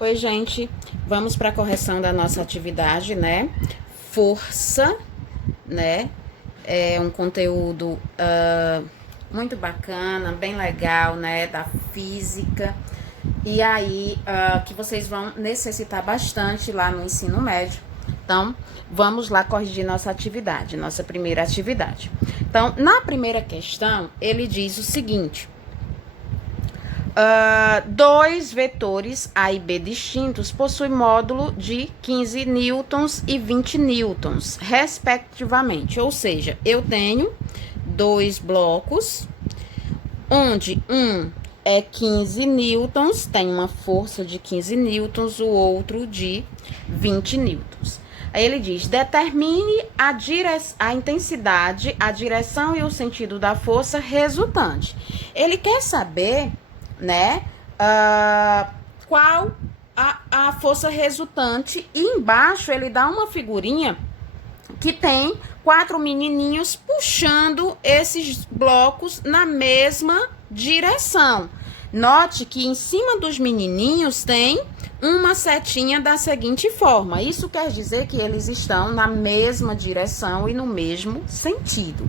Oi, gente, vamos para a correção da nossa atividade, né? Força, né? É um conteúdo muito bacana, bem legal, né? Da física. E aí, que vocês vão necessitar bastante lá no ensino médio. Então, vamos lá corrigir nossa atividade, nossa primeira atividade. Então, na primeira questão, ele diz o seguinte: dois vetores A e B distintos possuem módulo de 15 newtons e 20 newtons, respectivamente. Ou seja, eu tenho dois blocos, onde um é 15 newtons, tem uma força de 15 newtons, o outro de 20 newtons. Aí ele diz: determine a intensidade, a direção e o sentido da força resultante. Ele quer saber, né, qual a força resultante, e embaixo ele dá uma figurinha que tem 4 menininhos puxando esses blocos na mesma direção. Note que em cima dos menininhos tem uma setinha da seguinte forma. Isso quer dizer que eles estão na mesma direção e no mesmo sentido.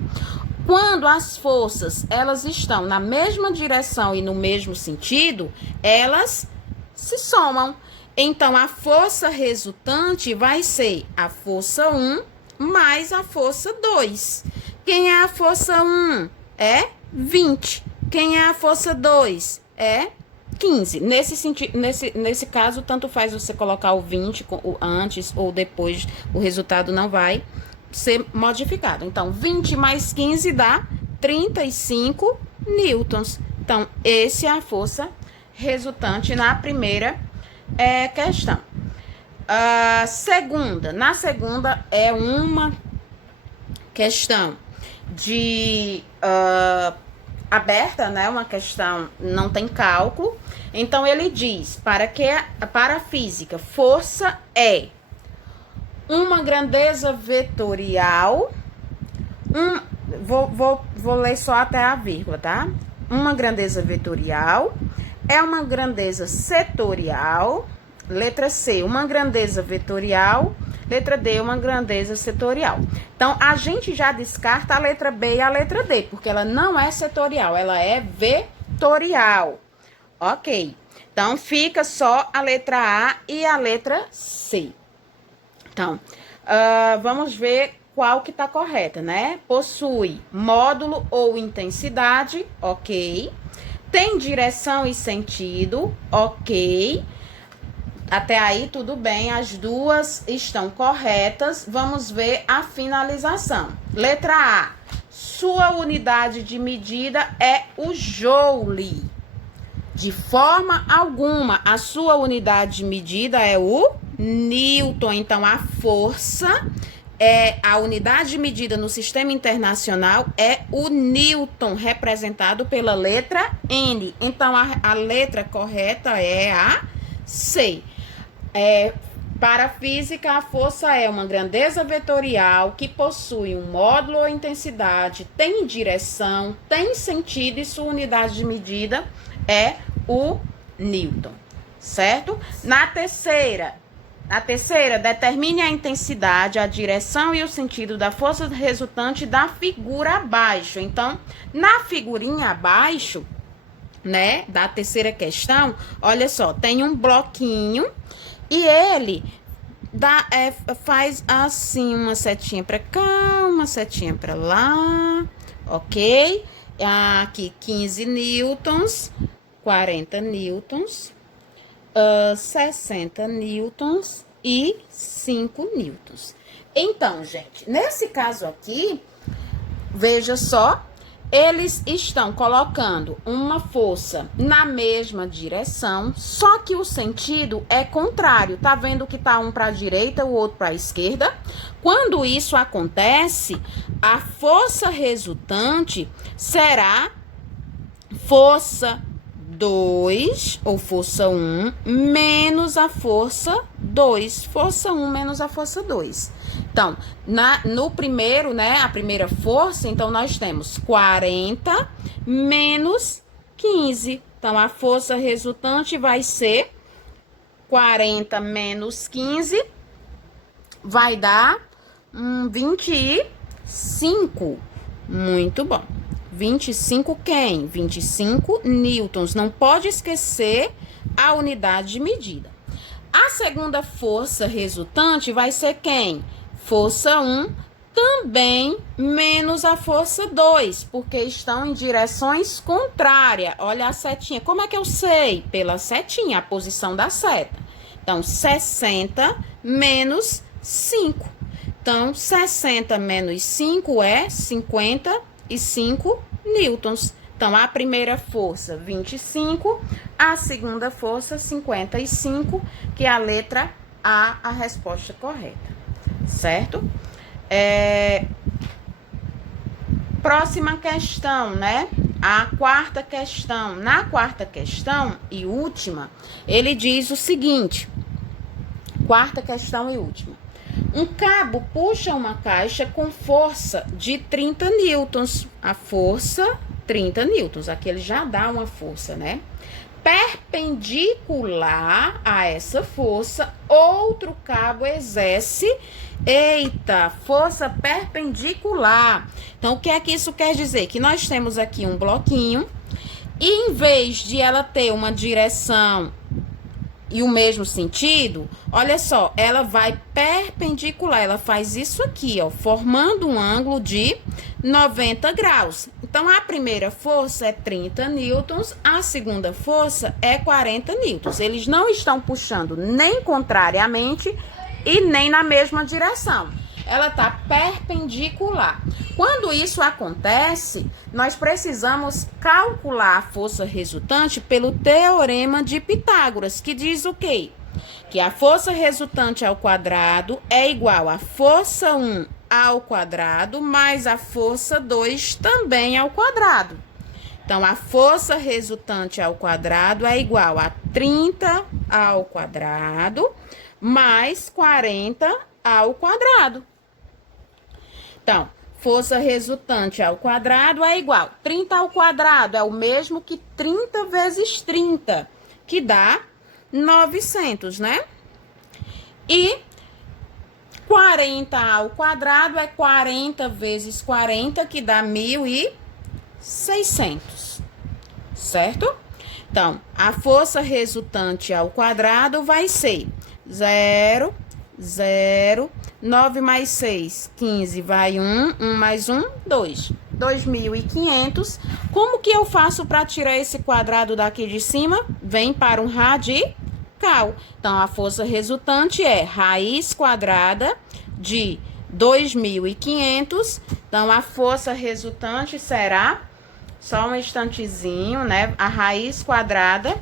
Quando as forças elas estão na mesma direção e no mesmo sentido, elas se somam. Então, a força resultante vai ser a força 1 mais a força 2. Quem é a força 1? É 20. Quem é a força 2? É 15. Nesse caso, tanto faz você colocar o 20 antes ou depois, o resultado não vai ser modificado. Então, 20 mais 15 dá 35 newtons. Então, essa é a força resultante na primeira questão. Na segunda é uma questão de aberta, né? Uma questão não tem cálculo. Então ele diz: para a física, força é uma grandeza vetorial. Vou ler só até a vírgula, tá? Uma grandeza vetorial é uma grandeza setorial. Letra C, uma grandeza vetorial. Letra D, uma grandeza setorial. Então, a gente já descarta a letra B e a letra D, porque ela não é setorial, ela é vetorial. Ok. Então, fica só a letra A e a letra C. Então, vamos ver qual que tá correta, né? Possui módulo ou intensidade, ok. Tem direção e sentido, ok. Até aí, tudo bem, as duas estão corretas. Vamos ver a finalização. Letra A. Sua unidade de medida é o joule. De forma alguma, a sua unidade de medida é o newton. Então, a força, a unidade de medida no sistema internacional é o newton, representado pela letra N. Então, a letra correta é a C. Para a física, a força é uma grandeza vetorial que possui um módulo ou intensidade, tem direção, tem sentido e sua unidade de medida é o newton, certo? Na terceira, determine a intensidade, a direção e o sentido da força resultante da figura abaixo. Então, na figurinha abaixo, né, da terceira questão, olha só, tem um bloquinho e ele faz assim, uma setinha para cá, uma setinha para lá, ok? Aqui 15 newtons, 40 newtons, 60 newtons e 5 newtons. Então, gente, nesse caso aqui, veja só, eles estão colocando uma força na mesma direção, só que o sentido é contrário. Tá vendo que tá um para a direita, o outro para a esquerda? Quando isso acontece, a força resultante será força 2 ou força 1 menos a força 2. Força 1 menos a força 2. Então, no primeiro, né, a primeira força, então nós temos 40 menos 15. Então, a força resultante vai ser 40 menos 15 vai dar 25. Muito bom. 25 quem? 25 newtons. Não pode esquecer a unidade de medida. A segunda força resultante vai ser quem? Força 1 também menos a força 2, porque estão em direções contrárias. Olha a setinha. Como é que eu sei? Pela setinha, a posição da seta. Então, 60 menos 5. Então, 60 menos 5 é 55 newtons. Então, a primeira força, 25. A segunda força, 55, que é a letra A, a resposta correta. Certo? Próxima questão, né? A quarta questão. Na quarta questão e última, ele diz o seguinte. Quarta questão e última. Um cabo puxa uma caixa com força de 30 newtons. A força, 30 newtons. Aqui ele já dá uma força, né? Perpendicular a essa força, outro cabo exerce, força perpendicular. Então, o que é que isso quer dizer? Que nós temos aqui um bloquinho, e em vez de ela ter uma direção e o mesmo sentido, olha só, ela vai perpendicular, ela faz isso aqui, ó, formando um ângulo de 90 graus. Então, a primeira força é 30 newtons, a segunda força é 40 newtons. Eles não estão puxando nem contrariamente e nem na mesma direção. Ela está perpendicular. Quando isso acontece, nós precisamos calcular a força resultante pelo teorema de Pitágoras, que diz o quê? Que a força resultante ao quadrado é igual a força 1 ao quadrado mais a força 2 também ao quadrado. Então, a força resultante ao quadrado é igual a 30 ao quadrado mais 40 ao quadrado. Então, força resultante ao quadrado é igual. 30 ao quadrado é o mesmo que 30 vezes 30, que dá 900, né? E 40 ao quadrado é 40 vezes 40, que dá 1.600, certo? Então, a força resultante ao quadrado vai ser 0, 0, 9 mais 6, 15, vai 1, 1 mais 1, 2. 2.500. Como que eu faço para tirar esse quadrado daqui de cima? Vem para um radical. Então, a força resultante é raiz quadrada de 2.500. Então, a força resultante será, só um instantezinho, né? A raiz quadrada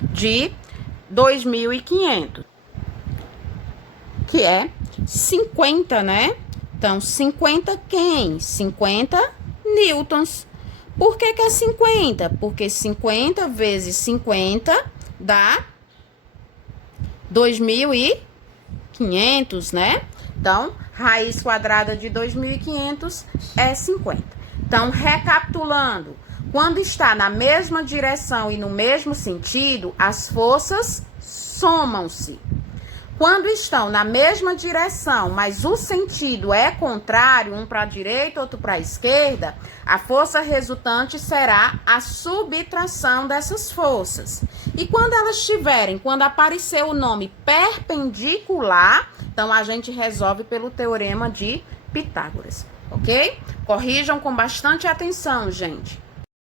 de 2.500. Que é 50, né? Então, 50 quem? 50 newtons. Por que que é 50? Porque 50 vezes 50 dá 2.500, né? Então, raiz quadrada de 2.500 é 50. Então, recapitulando, quando está na mesma direção e no mesmo sentido, as forças somam-se. Quando estão na mesma direção, mas o sentido é contrário, um para a direita, outro para a esquerda, a força resultante será a subtração dessas forças. E quando elas tiverem, quando aparecer o nome perpendicular, então a gente resolve pelo teorema de Pitágoras, ok? Corrijam com bastante atenção, gente.